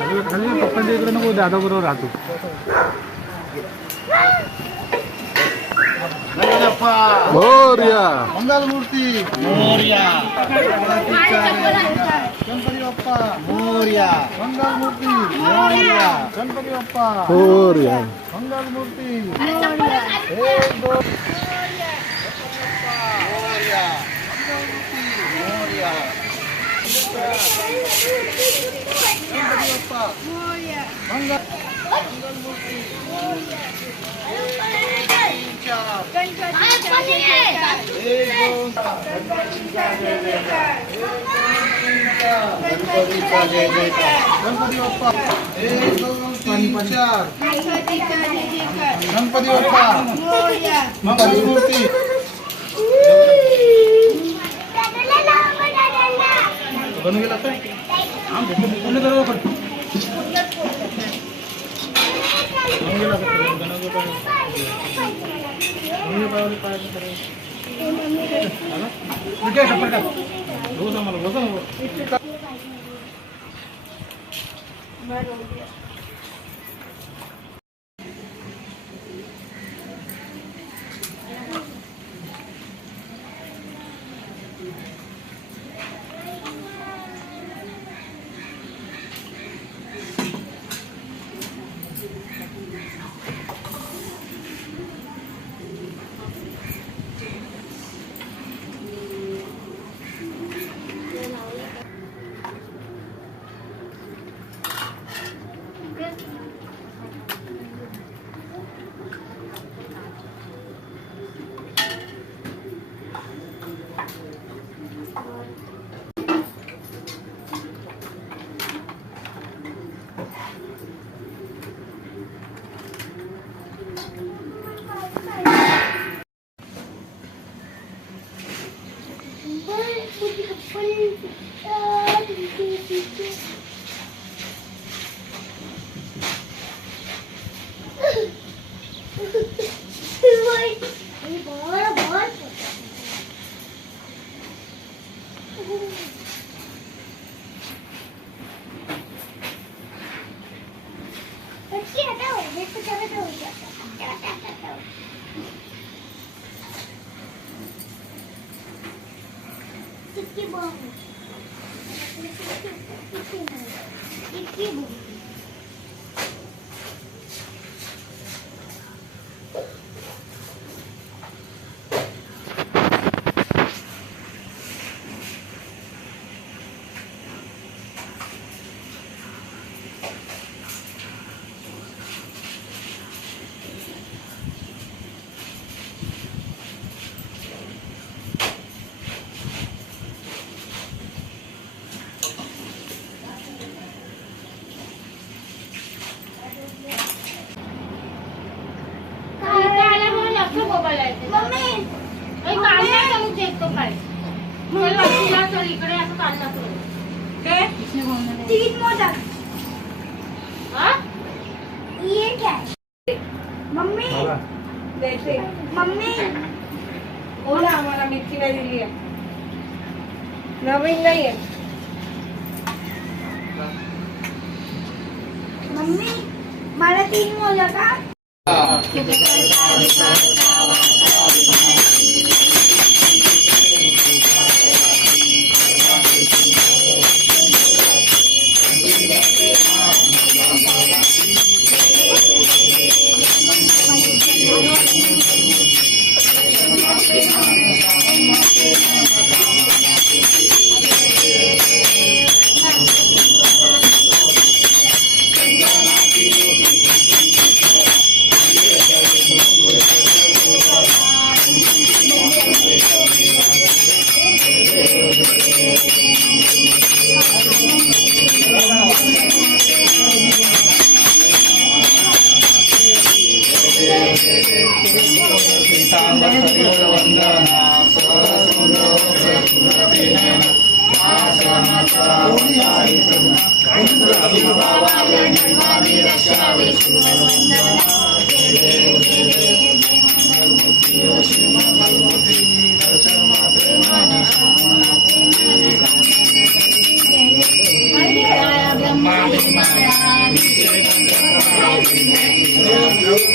खाली पप्पांच्या इकडे नको, दादा बरोबर राहतो. मोरया मंगलमूर्ती मोरया, गणपती बाप्पा मोरया, मंगलमूर्ती मोरया, गणपती बाप्पा मोरया. मंगलमूर्ती मोरया, एक दोन मोरया, मोरया, गणपती बाप्पा मंगलमूर्ती गणपतीचा जय जयकार. गणपती बाप्पा 1 2 3 4. गणपती बाप्पा मंगलमूर्ती. बनून गेला काय मम्मी बोला, आम्हाला मिरची नाही दिली आहे, नवीन नाही आहे. मम्मी मला 3 मोजा का?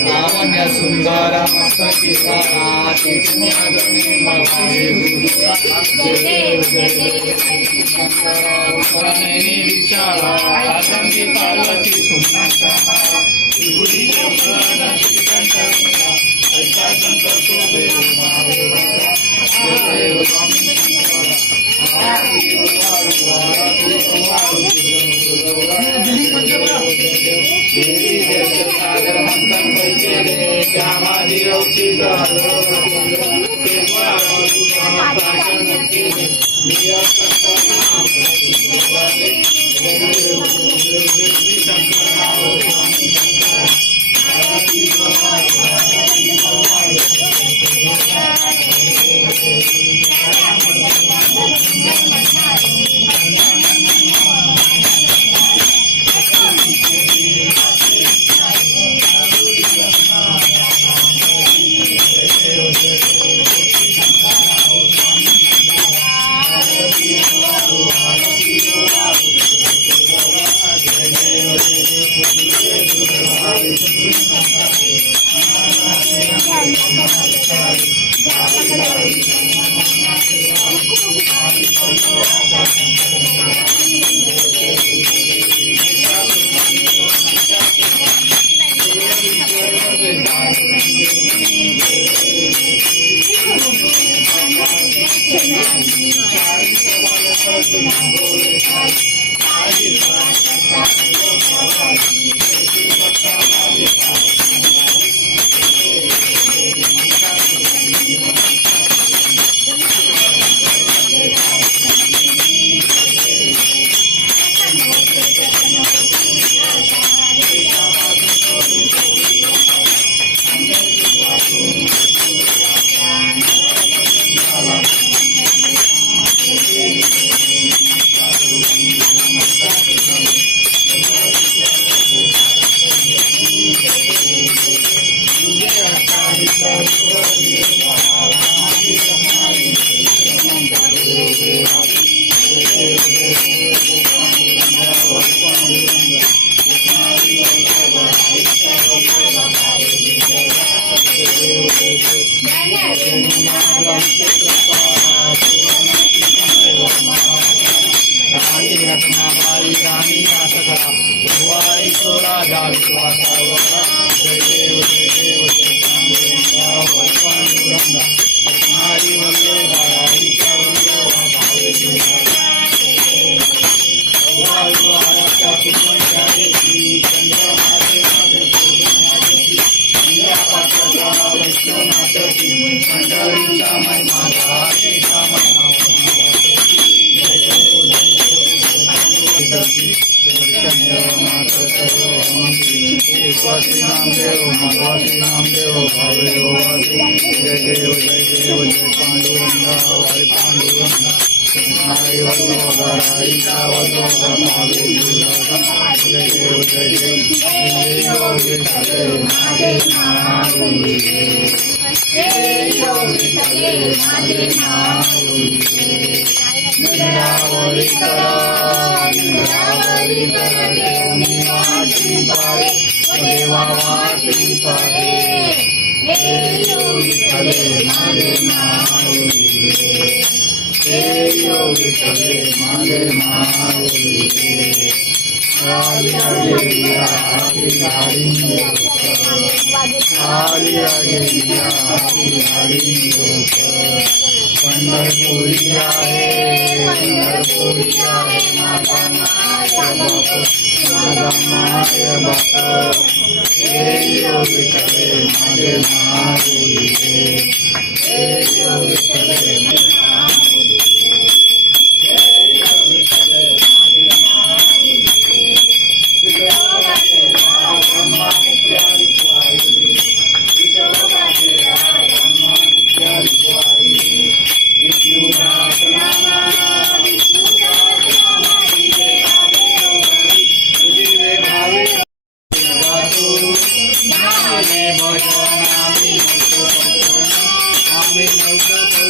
लावण्य सुंदर मस्तकी विशाला आसंगी पार्वती सुमनाचा विभूती श्रीकंठ ऐसा शंकर शोभे सागर मंथन पैसे त्यामाजी औषध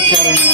शरण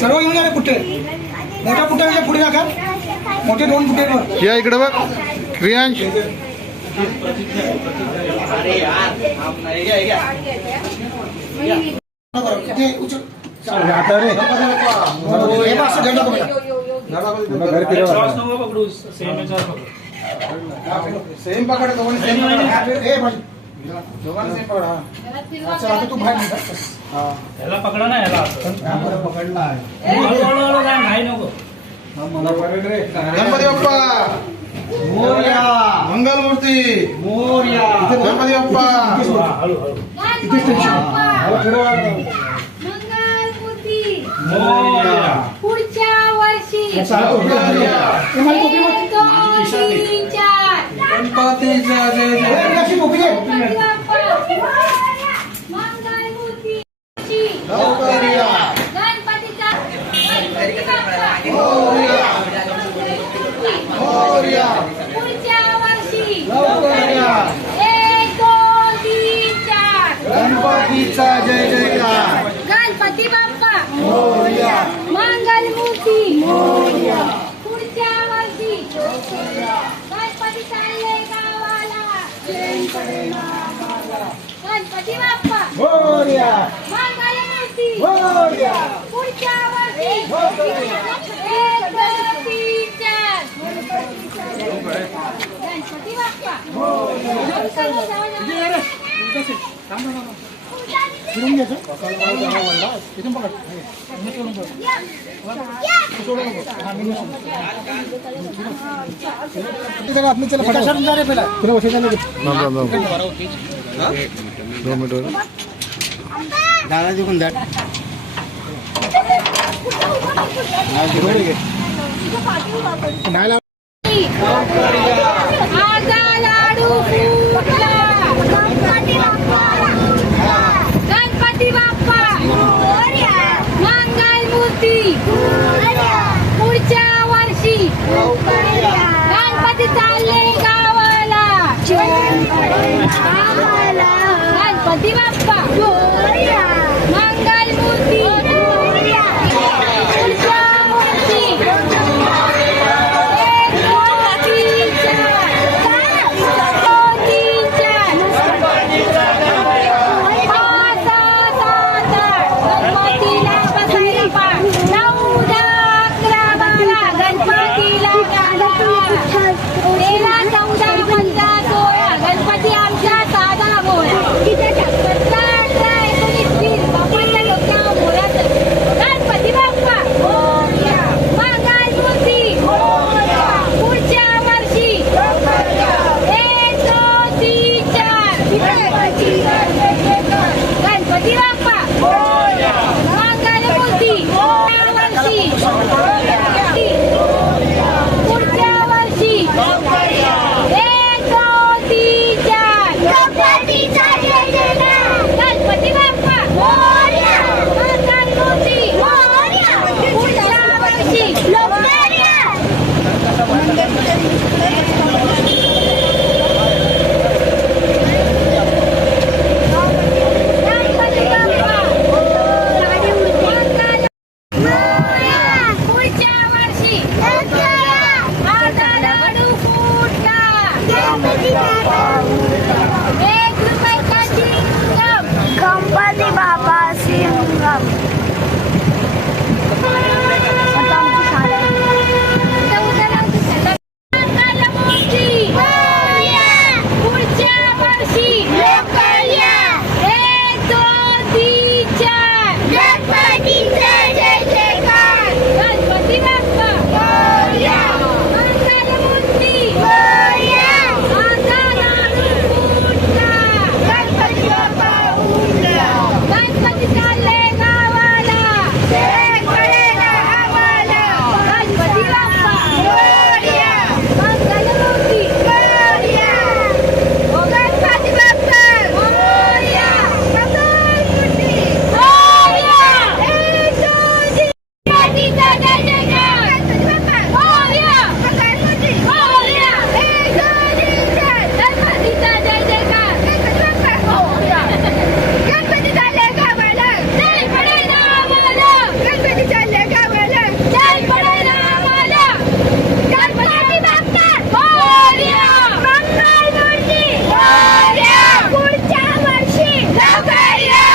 सर्व घेऊन गेले पुट्टे मोठ्या पुट्ट्याच्या पुढे नका मोठे 2 पुट्टे या इकडे बघ क्रियांश सेम पकड दोघांनी सेम पकडा अच्छा आता तू बाहेर निघा याला पकडा ना याला पकडला आहे हळूहळू काय नाही नको गणपती बाप्पा मोरया मंगलमूर्ती मोरया गणपती बाप्पा हळूहळू मंगलमूर्ती मोरया. पुढच्या वर्षी गणपतीच्या जय जय गणपती बाप्पा मंगलमूर्ती लवकर या गणपतीचा गणपती बाप्पा मोरया पुढच्या वर्षी लवकर या 1 2 3 4 गणपतीचा जय जयकार गणपती बाप्पा मोरया मंगलमूर्ती पुढच्या वर्षी गणपती चालले गावाला गणपती बाप्पा मोरया मंगलमूर्ती मोरया पुढच्या वर्षी 1 2 3 4 गणपती बाप्पा फिरून घ्यायचं इथून पकड माझा लाडू फुटला गणपती बाप्पा मंगलमूर्ती पुढच्या वर्षी गणपती चालले गावाला गणपती बाप्पा मंगलमूर्ती पुढच्या वर्षी 13, 14, 15, 16 गणपती आमच्या साधा बोला एक रुपयाचा चिंगम. गणपती बाप्पा सिंगम. मंगलमूर्ती. पुढच्या वर्षी. एक, दोन, तीन, चार. गणपतीचा जय जयकार. गणपती बाप्पा. मंगलमूर्ती. आता लाडू फुटला. गणपती बाप्पा उठला. गणपती चालले गावाला. जय पडेला आम्हाला. गणपती बाप्पा. मोरया. मंगलमूर्ती. मोरया. गणपती बाप्पा मोरया. मंगलमूर्ती मोरया. एक, दोन, तीन. गणपतीचा जय जयकार. गणपती बाप्पा मोरया. मंगलमूर्ती मोरया. एक, दोन, तीन, चार. गणपतीचा जय जयकार. गणपती बाप्पा मोरया. गणपती चालले गावाला. जय पडेला आम्हाला. गणपती चालले गावाला. जय पडेला आम्हाला. गणपती बाप्पा. मोरया. मंगलमूर्ती मोरया. पुढच्या वर्षी लवकर या.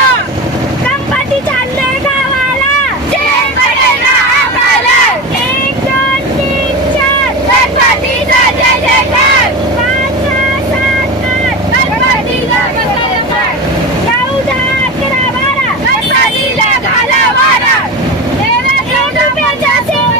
गणपती चालले गावाला. जय पडेला आम्हाला. एक, दोन, तीन, चार. गणपतीचा जय जयकार. 5, 6, 7, 8. गणपतीला मंगलकार. 9, 10, 11, 12. गणपतीला घाला वारा. 1 रुपयाचा सिंग.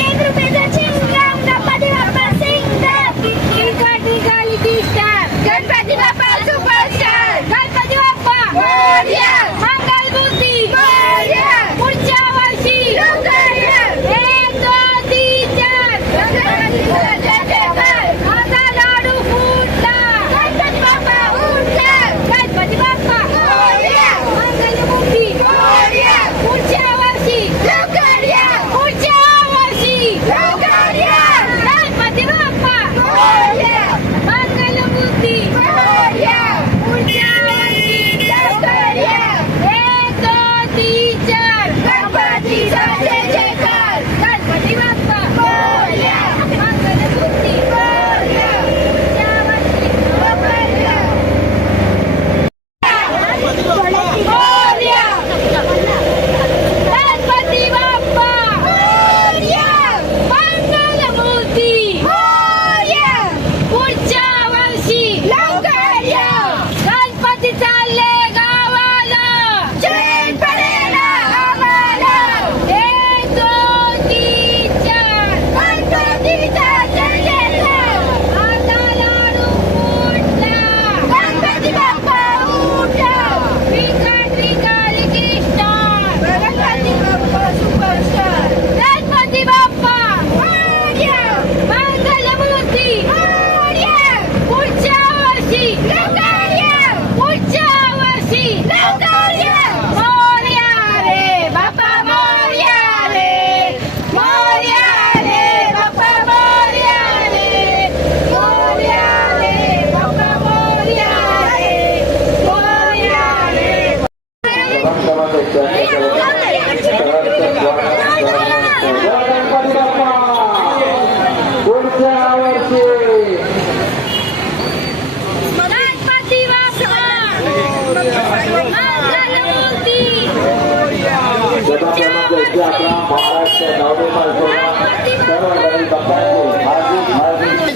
1 रुपयाचा चिंगम. गणपती बाप्पा सिंगम. तिखट निघाली स्टार. गणपती बाप्पा सुपरस्टार. गणपती बाप्पा. मोरया. मंगलमूर्ती. मोरया. पुढच्या वर्षी. लवकर या. 1, 2, 3, 4. गणपतीचा जय जयकार. आता लाडू फुटला. गणपती बाप्पा उठला. गणपती बाप्पा. मोरया. मंगलमूर्ती. मोरया. पुढच्या वर्षी. लवकर या. पुढच्या वर्षी. लवकर या. गणपती बाप्पा. मोरया. मंगलमूर्ती. मोरया. पुढच्या वर्षी. लवकर या. 1, 2, 3, 4. गणपतीचा जय जयकार. गणपती बाप्पा. मोरया. मंगलमूर्ती. मोरया. पुढच्या वर्षी. लवकर या. मोरया. गणपती बाप्पा. मोरया. मंगलमूर्ती. मोरया. पुढच्या वर्षी. लवकर या. गणपती चालले गावाला. जय पडेला आम्हाला. 1, 2, 3, 4. गणपतीचा जय जयकार. आता लाडू फुटला. गणपती बाप्पा उठला. तिखट निघाली स्टार. गणपती बाप्पा सुपरस्टार. गणपती बाप्पा. मोरया. मंगलमूर्ती. मोरया. पुढच्या वर्षी. लवकर या. पुढच्या वर्षी. लवकर या. मोरया रे बाप्पा. मोरया रे. मोरया रे बाप्पा. मोरया रे. मोरया रे बाप्पा. मोरया रे. मोरया रे. गणपती बाप्पा. मंगलमूर्ती. पुढच्या वर्षी.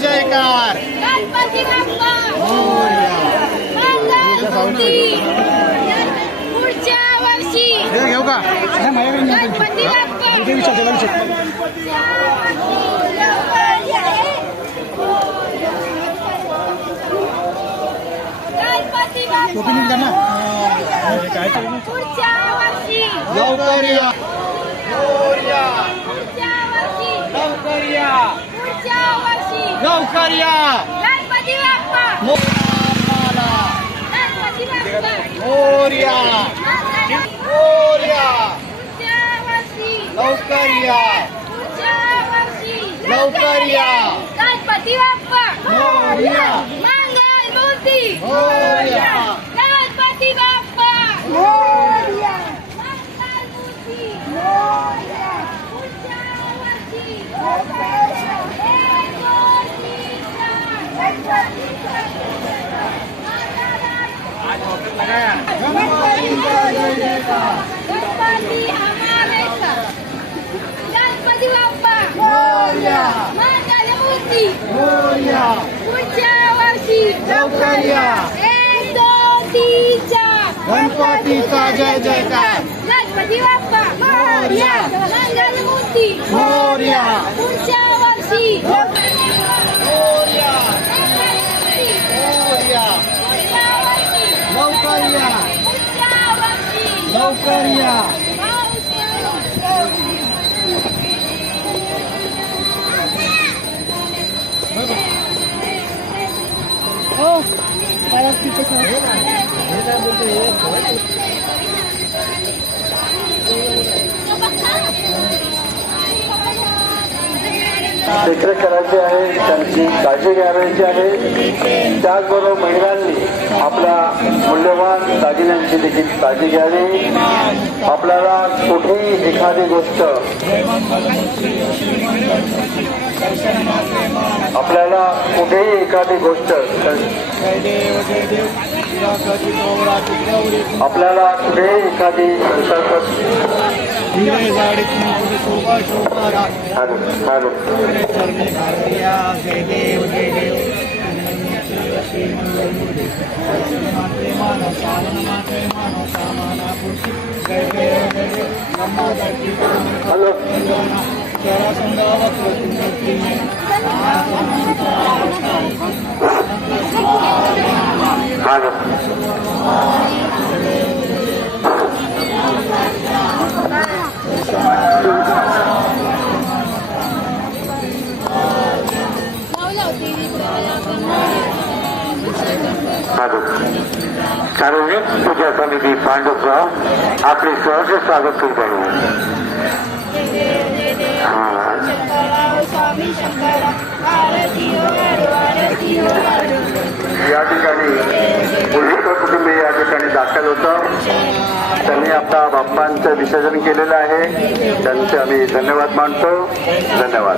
जयकार. गणपती बाप्पा. मंगलमूर्ती. पुढच्या वर्षी. हे घेऊ का? नाही, माझ्याकडे नाही. गणपती बाप्पा. इथे विचार, त्याला विचार. गणपती बाप्पा. टोपी नीट कर ना. पुढच्या वर्षी. लवकर या. पुढच्या वर्षी. लवकर या. पुढच्या वर्षी. लवकर या. गणपती बाप्पा. गणपती बाप्पा. मोरया. मोरया. पुढच्या वर्षी. लवकर या. पुढच्या वर्षी. लवकर या. गणपती बाप्पा. मोरया. मंगलमूर्ती. मोरया. गणपती बाप्पा. मोरया. मंगलमूर्ती. मोरया. पुढच्या वर्षी. लवकर या. 1, 2, 3, 4. गणपती मूर्ती मोरया पुढच्या वर्षी लवकर या 1 2 3 4 गणपतीचा जय जयकार गणपती बाप्पा मोरया मंगल मूर्ती मोरया पुढच्या वर्षी मोरया मोरया लवकर या लवकर या देखरेख करायची आहे, त्यांची काळजी घ्यायची आहे. त्याचबरोबर महिलांनी आपल्या मूल्यवान दागिन्यांची देखील काळजी घ्यावी. आपल्याला कुठेही एखादी गोष्ट हॅलो हॅलो सार्वजनिक पूजा समिती पांडुपगाव आपले सहर्ष स्वागत करीत आहे. या ठिकाणी मुलीचं कुटुंबीय या ठिकाणी दाखल होतं. त्यांनी आपल्या बाप्पांचं विसर्जन केलेलं आहे. त्यांचे आम्ही धन्यवाद मानतो. धन्यवाद.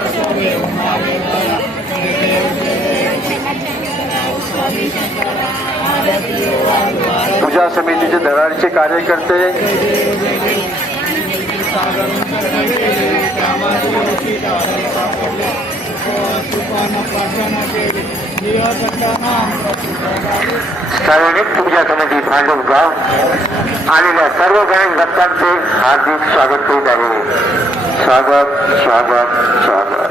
पूजा समितीचे धडाडीचे कार्यकर्ते सार्वजनिक पूजा समिती पांडुपगाव आलेल्या सर्व गणेश भक्तांचे हार्दिक स्वागत करीत आहे. स्वागत स्वागत स्वागत.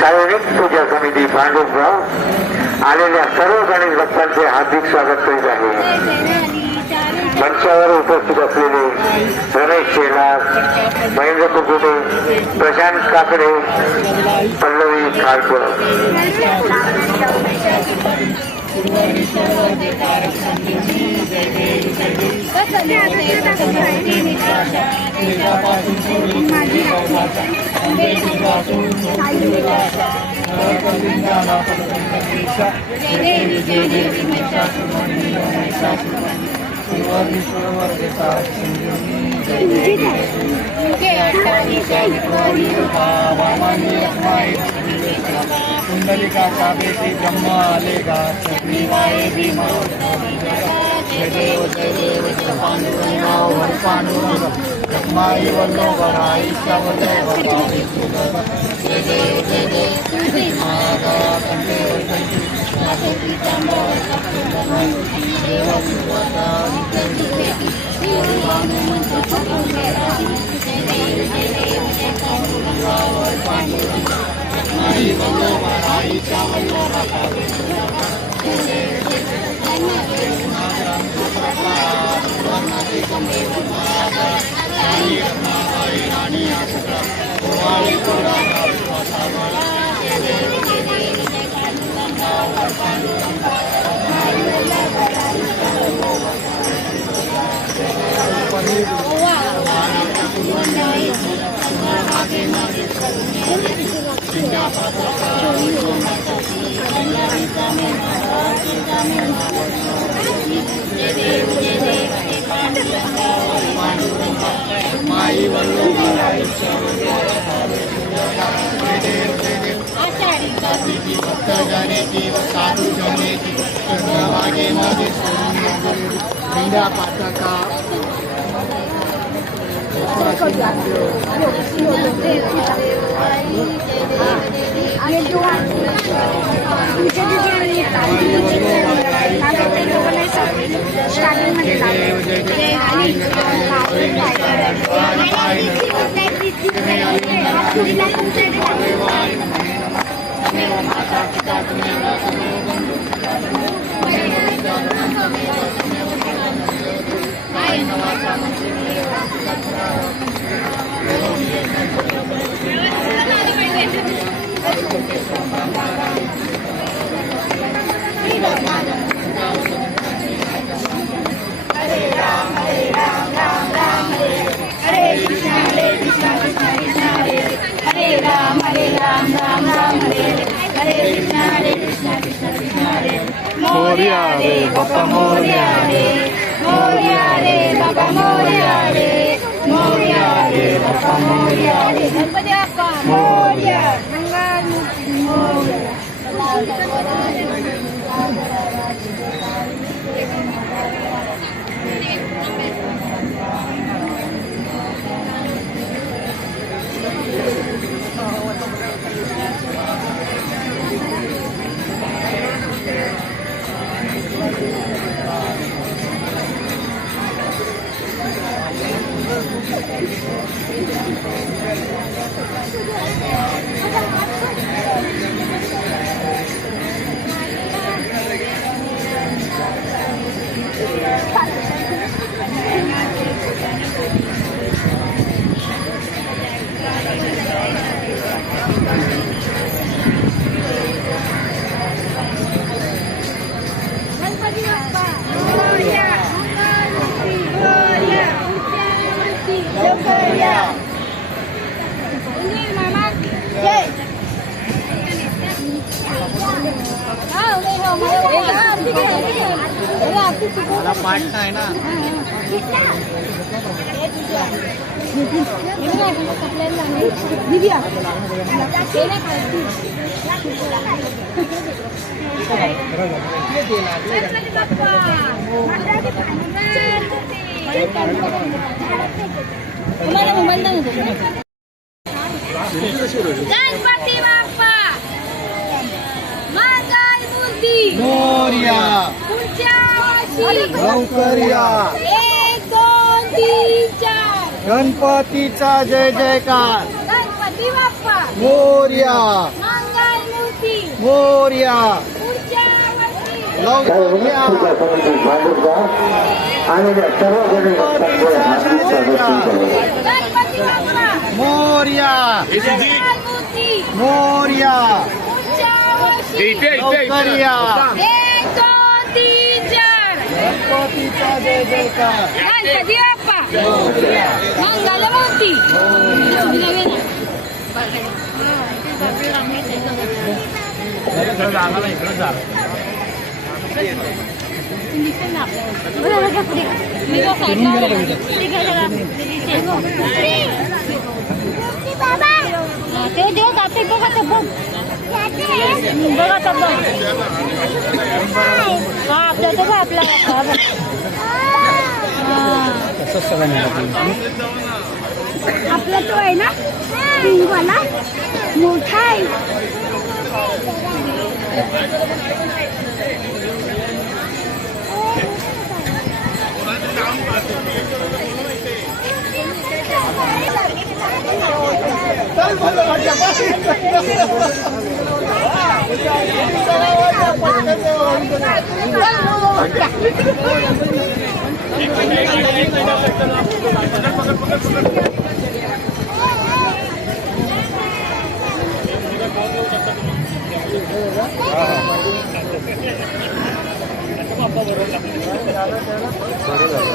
सार्वजनिक पूजा समिती पांडुपगाव आलेल्या सर्व गणेश भक्तांचे हार्दिक स्वागत करीत आहे. मंचावर उपस्थित असलेले रमेश शेलार, महेंद्र कुकुटे, प्रशांत काकडे, पल्लवी खारकर, कुंडलिका का बेटी ब्रह्मा आलेगा चक्रीवाए भीमा जय देव जय पांडुरंगा वर पांडुरंग रत्माई वल्लभराई वल्लभ जय देव मागा कंठे माई वल्लोबाराई भक्त जनेती साधू जनेती चंद्रभागेमध्ये भिंड्या पातका मोरया रे बाप्पा मोरया रे मोरया रे बाप्पा मोरया रे मोरया रे बाप्पा मोरया रे गणपती बाप्पा मोरया मंगलमूर्ती मोरया पाटना आहे ना गणपती बाप्पा मंगलमूर्ती मोरया पुढच्या वर्षी लवकर या 1 2 3 4 गणपतीचा जय जयकार गणपती बाप्पा मोरया मंगलमूर्ती मोरया पुढच्या वर्षी लवकर या आणि सर्व गणपती बाप्पा मोरया मंगलमूर्ती मोरया पुढच्या वर्षी लवकर या 1 2 3 4 गणपतीचा जय जयकार गणपती बाप्पा मंगलमूर्ती इकडं झालं ते देव जाते बघा तर बघ बघा तर बघ हा आपल्या तर आपला आपला तो आहे ना पिंकवाला मोठा आहे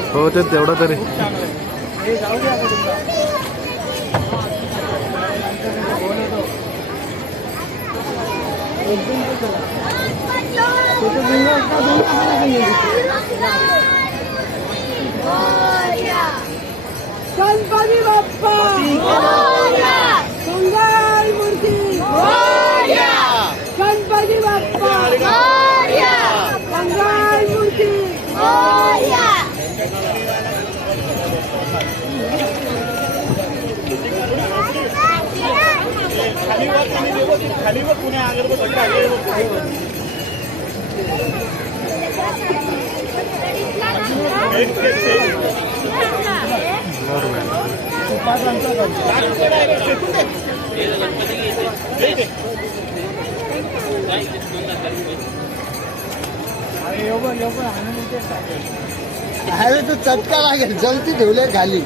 हो ते तेवढं तरी गणपती बाप्पा मंगल मूर्ती गणपती बाप्पा मंगल मूर्ती अरे तो चटका लागेल जलती ठेवले खाली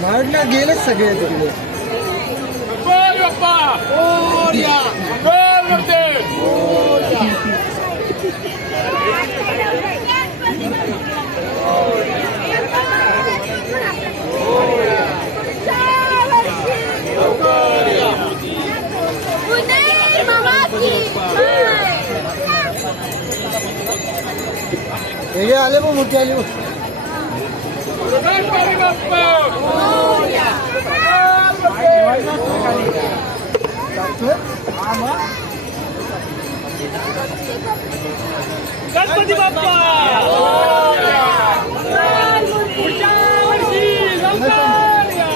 म्हटलं गेलेच सगळे तिकडे हे आले मग मोठी आली गणपती बाप्पा पुढच्या वर्षी लवकर या.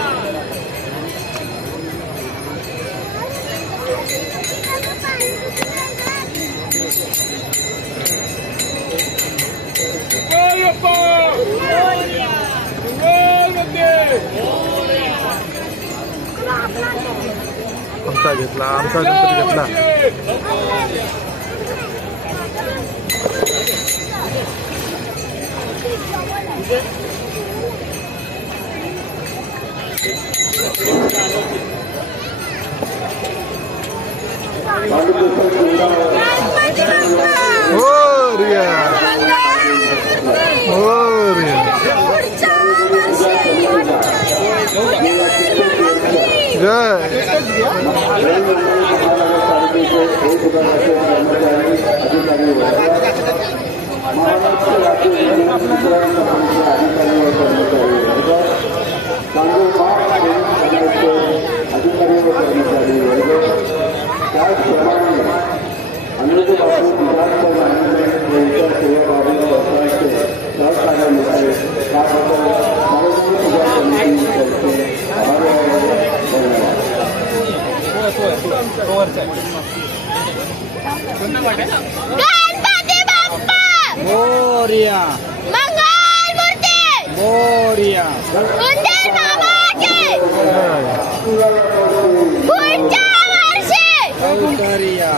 आमचा घेतला आमचा गणपती घेतला गणपती बाप्पा मोरया मंगल मूर्ती मोरया उंदीर मामाचे पुढच्या वर्षी अवतरिया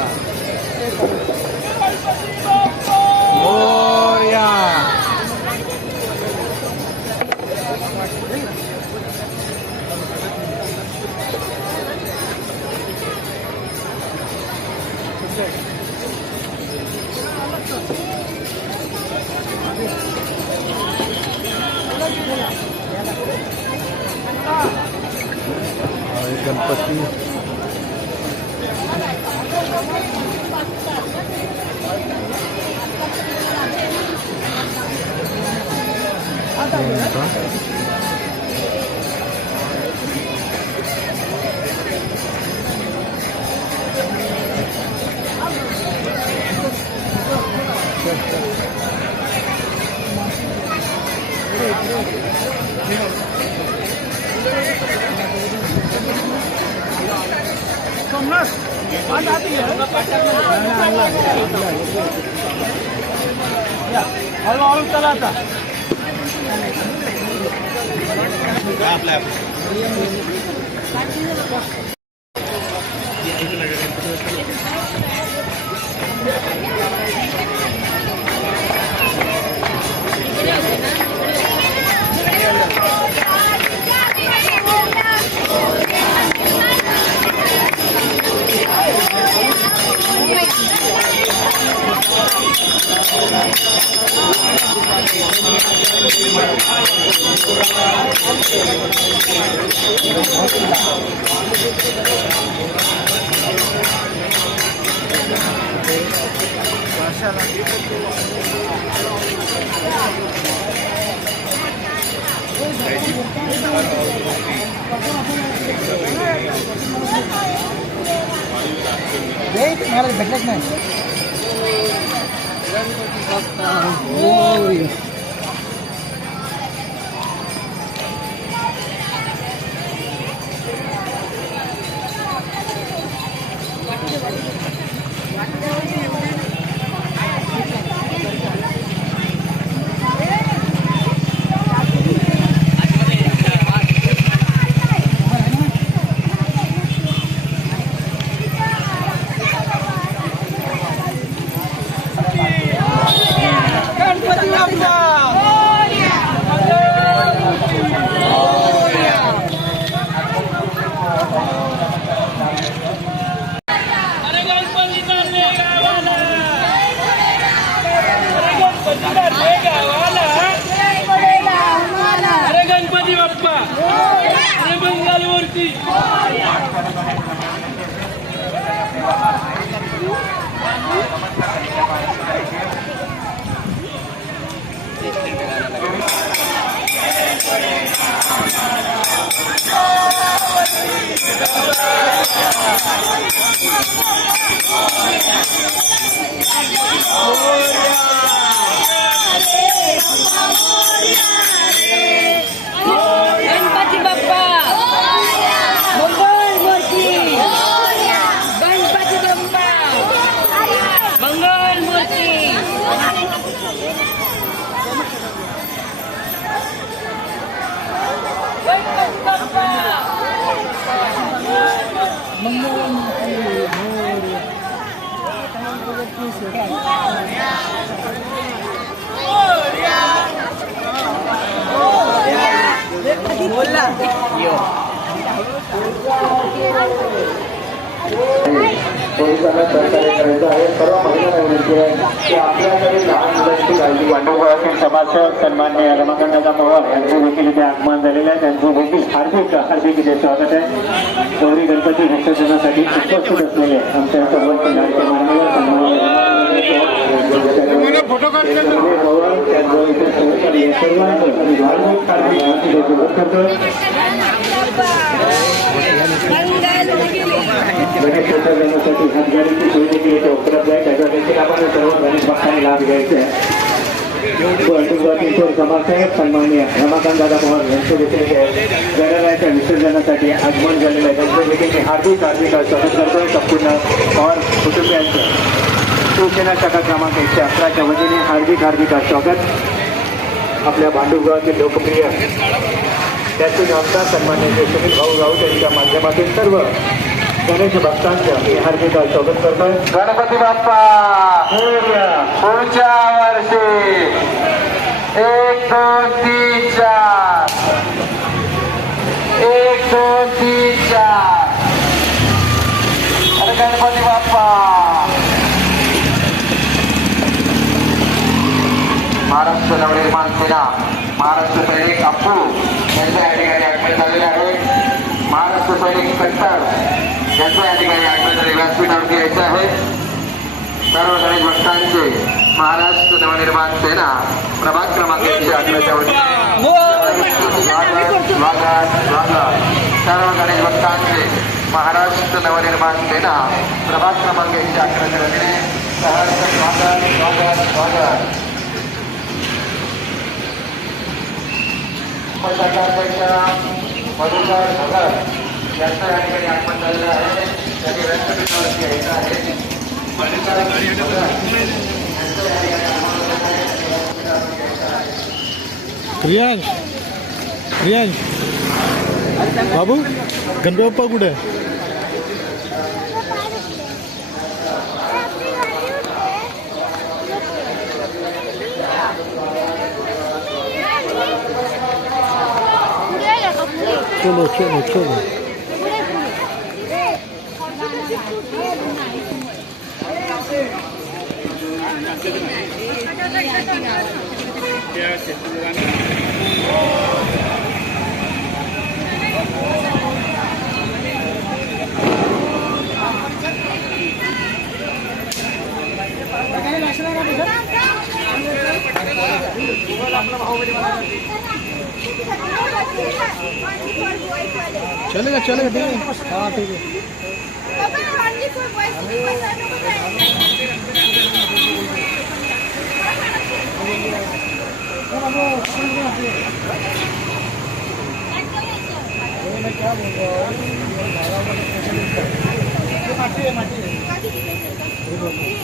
मोरया गणपती हळूहळू चला आता. मला भेटलंच नाही. अरे गणपती बाप्पा अरे मंगलमूर्ती गणपती बाप्पा मंगलमूर्ती गणपती बाप्पा मंगलमूर्ती पोलिसांना सहकार्य करायचं आहे. सर्व महिलांना विनंती आहे की आपल्याकडे लहान मुलांची काळजी वांडोबातील सभासद सन्माननीय रमाकांतदादा पवार यांचे देखील इथे आगमन झालेले आहे. त्यांचे देखील हार्दिक इथे स्वागत आहे. गौरी गणपती विसर्जनासाठी उपस्थित असलेले आमच्या सर्वांचे लाडके मान्यवर सन्माननीय फोटो सर्वांचं करतो. गणेश विसर्जनासाठी हातगाडीची सोय देखील इथे उपलब्ध आहे. त्याचा देखील आपण सर्व गणेश भक्तांनी लाभ घ्यायचा आहे. समाजसेवक सन्माननीय रमाकांतदादा पवार यांचे देखील गणरायाच्या विसर्जनासाठी आगमन झालेलं आहे. त्यांचे देखील हार्दिक स्वागत करतोय. संपूर्ण पवार कुटुंबियांचं शिवसेना शाखा क्रमांक 111च्या वतीने हार्दिक स्वागत. आपल्या भांडुपगावातील लोकप्रिय त्याचे आमदार सन्माननीय सुनील भाऊ राऊत यांच्या माध्यमातून सर्व गणेश भक्तांचं मी हार्दिक स्वागत करतोय. गणपती बाप्पा पुढच्या वर्षी 1 2 3 4 1 2 3 4 अरे गणपती बाप्पा. महाराष्ट्र नवनिर्माण सेना महाराष्ट्र सैनिक अप्पू यांच्या या ठिकाणी आगमन झालेले आहे. महाराष्ट्र सैनिक कट्टर यांच्या या ठिकाणी आगमन झाले. व्यासपीठावरती यायचं आहे. सर्व गणेश भक्तांचे महाराष्ट्र नवनिर्माण सेना प्रभाग क्रमांक 111च्या वतीने सर्व गणेश भक्तांचे महाराष्ट्र नवनिर्माण सेना प्रभाग क्रमांक 111च्या वतीने सहर्ष स्वागत. मधुकर भगत यांचं या ठिकाणी आगमन झालेलं आहे. त्यांनी व्यासपीठावरती यायचं आहे. रियाज बाबू गणपती बाप्पा कुठे आहे? चलो चलो चलो क्या चलेगा चलेगा ठीक है हाँ ठीक है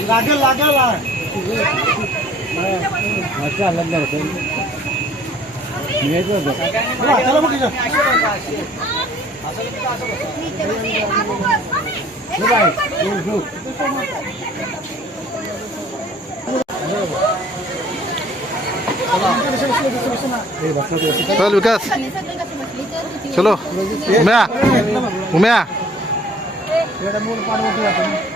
लागेल लागेल अच्छा अलग नाही मी चला कुठे चल विकास चलो उम्या उम्या मूल पाडवत